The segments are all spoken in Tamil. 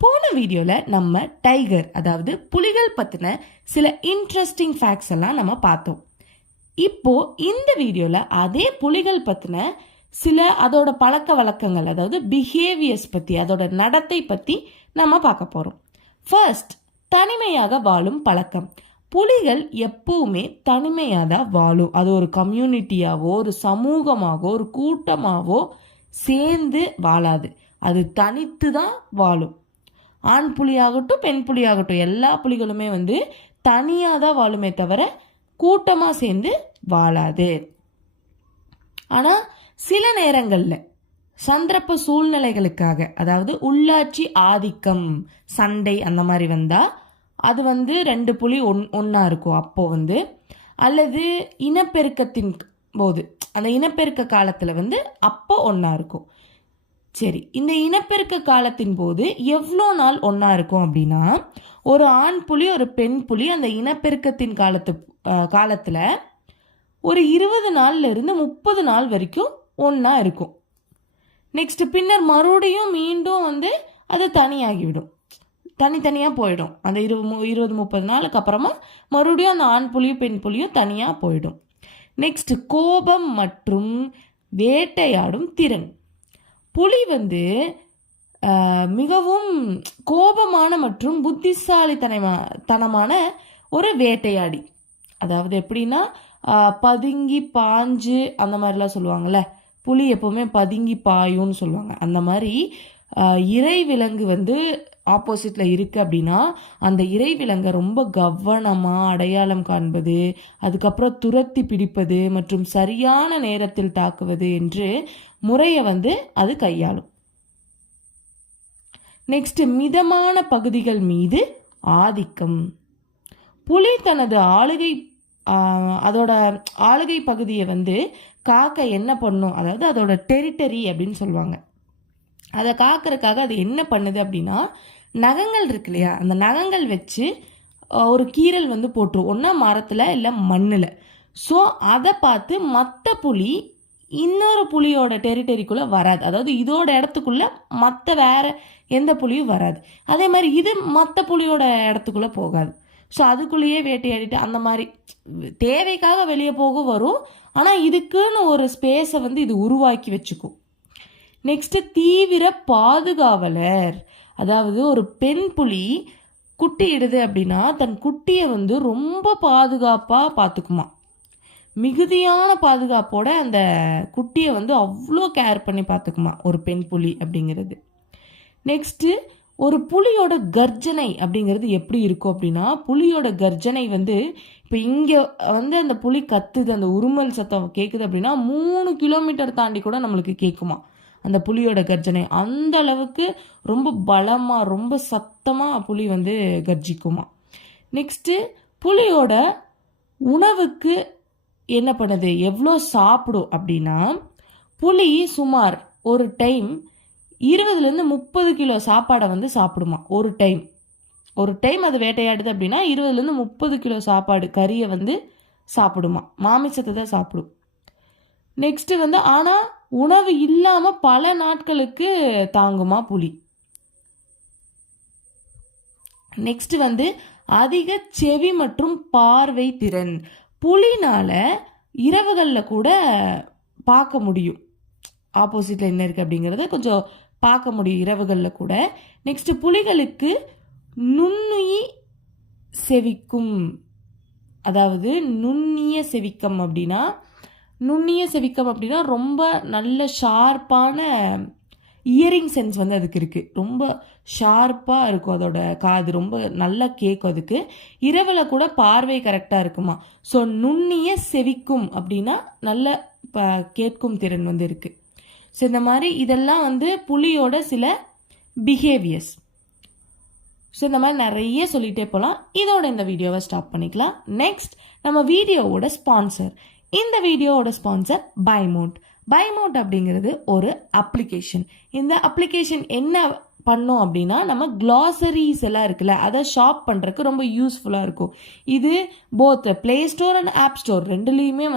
போன வீடியோவில் நம்ம டைகர் அதாவது புலிகள் பற்றின சில இன்ட்ரெஸ்டிங் ஃபேக்ட்ஸ் எல்லாம் நம்ம பார்த்தோம். இப்போ இந்த வீடியோவில் அதே புலிகள் பற்றின சில அதோட பழக்க வழக்கங்கள் அதாவது பிஹேவியர்ஸ் பற்றி அதோட நடத்தை பற்றி நம்ம பார்க்க போகிறோம். ஃபர்ஸ்ட், தனிமையாக வாழும் பழக்கம். புலிகள் எப்பவுமே தனிமையாக தான் வாழும். அது ஒரு கம்யூனிட்டியாவோ ஒரு சமூகமாகவோ ஒரு கூட்டமாகவோ சேர்ந்து வாழாது. அது தனித்து தான் வாழும். ஆண் புலியாகட்டும் பெண் புலியாகட்டும் எல்லா புலிகளுமே தனியாக தான் வாழுமே தவிர கூட்டமாக சேர்ந்து வாழாது. ஆனால் சில நேரங்களில் சந்தர்ப்ப சூழ்நிலைகளுக்காக அதாவது உள்ளாட்சி ஆதிக்கம் சண்டை அந்த மாதிரி வந்தால் அது ரெண்டு புலி ஒன்றா இருக்கும். அப்போது அல்லது இனப்பெருக்கத்தின் போது அந்த இனப்பெருக்க காலத்தில் அப்போ ஒன்றா இருக்கும். சரி, இந்த இனப்பெருக்க காலத்தின் போது எவ்வளோ நாள் ஒன்றா இருக்கும் அப்படின்னா, ஒரு ஆண் புலி ஒரு பெண் புலி அந்த இனப்பெருக்கத்தின் காலத்தில் ஒரு 20 நாள்லேருந்து 30 நாள் வரைக்கும் ஒன்றா இருக்கும். நெக்ஸ்ட் பின்னர் மறுபடியும் மீண்டும் அது தனியாகிவிடும், தனித்தனியாக போயிடும். அந்த 20-30 நாளுக்கு அப்புறமா மறுபடியும் அந்த ஆண் புலியும் பெண் புலியும் தனியாக போயிடும். நெக்ஸ்ட், கோபம் மற்றும் வேட்டையாடும் திறன். புலி மிகவும் கோபமான மற்றும் புத்திசாலித்தனமான ஒரு வேட்டையாடி. அதாவது எப்படின்னா பதுங்கி பாஞ்சு அந்த மாதிரிலாம் சொல்லுவாங்கள்ல, புலி எப்போவுமே பதுங்கி பாயும்னு சொல்லுவாங்க. அந்த மாதிரி இறை விலங்கு ஆப்போசிட்டில் இருக்குது அப்படின்னா அந்த இறை விலங்கை ரொம்ப கவனமாக அடையாளம் காண்பது, அதுக்கப்புறம் துரத்தி பிடிப்பது மற்றும் சரியான நேரத்தில் தாக்குவது என்று முறையை அது கையாளும். நெக்ஸ்ட், மிதமான பகுதிகள் மீது ஆதிக்கம். புலி தனது அதோட ஆளுகை பகுதியை காக்க என்ன பண்ணும், அதாவது அதோட டெரிட்டரி அப்படின்னு சொல்லுவாங்க. அதை காக்கிறதுக்காக அது என்ன பண்ணுது அப்படின்னா, நகங்கள் இருக்கு இல்லையா, அந்த நகங்கள் வச்சு ஒரு கீறல் போட்டுரும், ஒன்றா மரத்தில் இல்லை மண்ணில். ஸோ அதை பார்த்து மற்ற புலி இன்னொரு புலியோட டெரிட்டரிக்குள்ளே வராது. அதாவது இதோட இடத்துக்குள்ளே மற்ற வேற எந்த புலியும் வராது. அதே மாதிரி இது மற்ற புலியோட இடத்துக்குள்ளே போகாது. ஸோ அதுக்குள்ளேயே வேட்டையாடிட்டு அந்த மாதிரி தேவைக்காக வெளியே போக வரும். ஆனால் இதுக்குன்னு ஒரு ஸ்பேஸை இது உருவாக்கி வச்சுக்கும். நெக்ஸ்ட், தீவிர பாதுகாவலர். அதாவது ஒரு பெண் புலி குட்டி இடுது அப்படின்னா தன் குட்டியை ரொம்ப பாதுகாப்பாக பார்த்துக்குமா. மிகுதியான பாதுகாப்போட அந்த குட்டியை அவ்வளோ கேர் பண்ணி பார்த்துக்குமா ஒரு பெண் புலி அப்படிங்கிறது. நெக்ஸ்ட்டு, ஒரு புலியோட கர்ஜனை அப்படிங்கிறது எப்படி இருக்கும் அப்படின்னா, புலியோட கர்ஜனை இப்போ இங்கே அந்த புலி கத்துது, அந்த உருமல் சத்தம் கேட்குது அப்படின்னா 3 கிலோமீட்டர் தாண்டி கூட நம்மளுக்கு கேட்குமா அந்த புலியோட கர்ஜனை. அந்த அளவுக்கு ரொம்ப பலமாக ரொம்ப சத்தமாக புலி கர்ஜிக்குமா. நெக்ஸ்ட்டு, புலியோட உணவுக்கு என்ன பண்ணுது, எவ்வளோ சாப்பிடும் அப்படின்னா, புலி சுமார் ஒரு டைம் 20-30 கிலோ சாப்பாடை சாப்பிடுமா. ஒரு டைம் அது வேட்டையாடுது அப்படின்னா 20-30 கிலோ சாப்பாடு கறியை சாப்பிடுமா, மாமிசத்தை தான் சாப்பிடும். நெக்ஸ்ட்டு ஆனால் உணவு இல்லாமல் பல நாட்களுக்கு தாங்குமா புலி. நெக்ஸ்ட் அதிக செவி மற்றும் பார்வை திறன். புலினால இரவுகளில் கூட பார்க்க முடியும், ஆப்போசிட்டில் என்ன இருக்குது அப்படிங்கிறத கொஞ்சம் பார்க்க முடியும் இரவுகளில் கூட. நெக்ஸ்ட், புலிகளுக்கு நுண்ணுயி செவிக்கும். அதாவது நுண்ணிய செவிக்கம் அப்படின்னா ரொம்ப நல்ல ஷார்ப்பான இயரிங் சென்ஸ் அதுக்கு இருக்குது. ரொம்ப ஷார்ப்பாக இருக்கும் அதோட காது, ரொம்ப நல்லா கேட்கும் அதுக்கு. இரவில் கூட பார்வை கரெக்டாக இருக்குமா. ஸோ நுண்ணிய செவிக்கும் அப்படின்னா நல்ல கேட்கும் திறன் இருக்குது. ஸோ இந்த மாதிரி இதெல்லாம் புலியோட சில பிஹேவியர்ஸ். ஸோ இந்த மாதிரி நிறைய சொல்லிகிட்டே போகலாம். இதோட இந்த வீடியோவை ஸ்டாப் பண்ணிக்கலாம். நெக்ஸ்ட், நம்ம வீடியோவோட ஸ்பான்சர். இந்த வீடியோவோட ஸ்பான்சர் பைமோட் அப்படிங்கிறது ஒரு அப்ளிகேஷன். இந்த அப்ளிகேஷன் என்ன பண்ணோம் அப்படின்னா, நம்ம க்ளாசரிஸ் எல்லாம் இருக்குல்ல அதை ஷாப் பண்ணுறதுக்கு ரொம்ப யூஸ்ஃபுல்லாக இருக்கும். இது both play store and app store ரெண்டுலேயுமே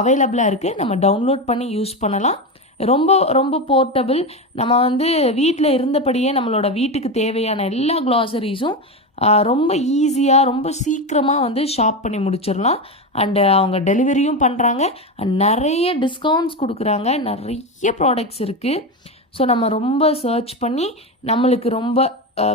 அவைலபிளாக இருக்குது. நம்ம டவுன்லோட் பண்ணி யூஸ் பண்ணலாம். ரொம்ப ரொம்ப போர்ட்டபிள். நம்ம வந்து வீட்டில் இருந்தபடியே நம்மளோட வீட்டுக்கு தேவையான எல்லா க்ளாசரிஸும் ரொம்ப ஈஸியாக ரொம்ப சீக்கிரமாக வந்து ஷாப் பண்ணி முடிச்சிடலாம். அண்டு அவங்க டெலிவரியும் பண்ணுறாங்க. அண்ட் நிறைய டிஸ்கவுண்ட்ஸ் கொடுக்குறாங்க. நிறைய ப்ராடக்ட்ஸ் இருக்குது. ஸோ நம்ம ரொம்ப சர்ச் பண்ணி நம்மளுக்கு ரொம்ப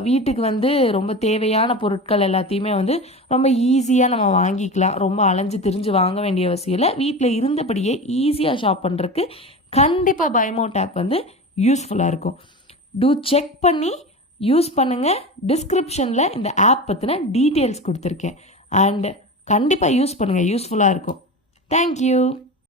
வீட்டுக்கு வந்து ரொம்ப தேவையான பொருட்கள் எல்லாத்தையுமே வந்து ரொம்ப ஈஸியாக நம்ம வாங்கிக்கலாம். ரொம்ப அலைஞ்சு திரிஞ்சு வாங்க வேண்டிய அவசியம் இல்லை. வீட்டில் இருந்தபடியே ஈஸியாக ஷாப் பண்ணுறதுக்கு கண்டிப்பாக பைமோட் ஆப் வந்து யூஸ்ஃபுல்லாக இருக்கும். செக் பண்ணி யூஸ் பண்ணுங்கள். டிஸ்கிரிப்ஷனில் இந்த ஆப் பற்றின டீட்டெயில்ஸ் கொடுத்துருக்கேன். அண்ட் கண்டிப்பாக யூஸ் பண்ணுங்கள், யூஸ்ஃபுல்லாக இருக்கும். தேங்க்யூ.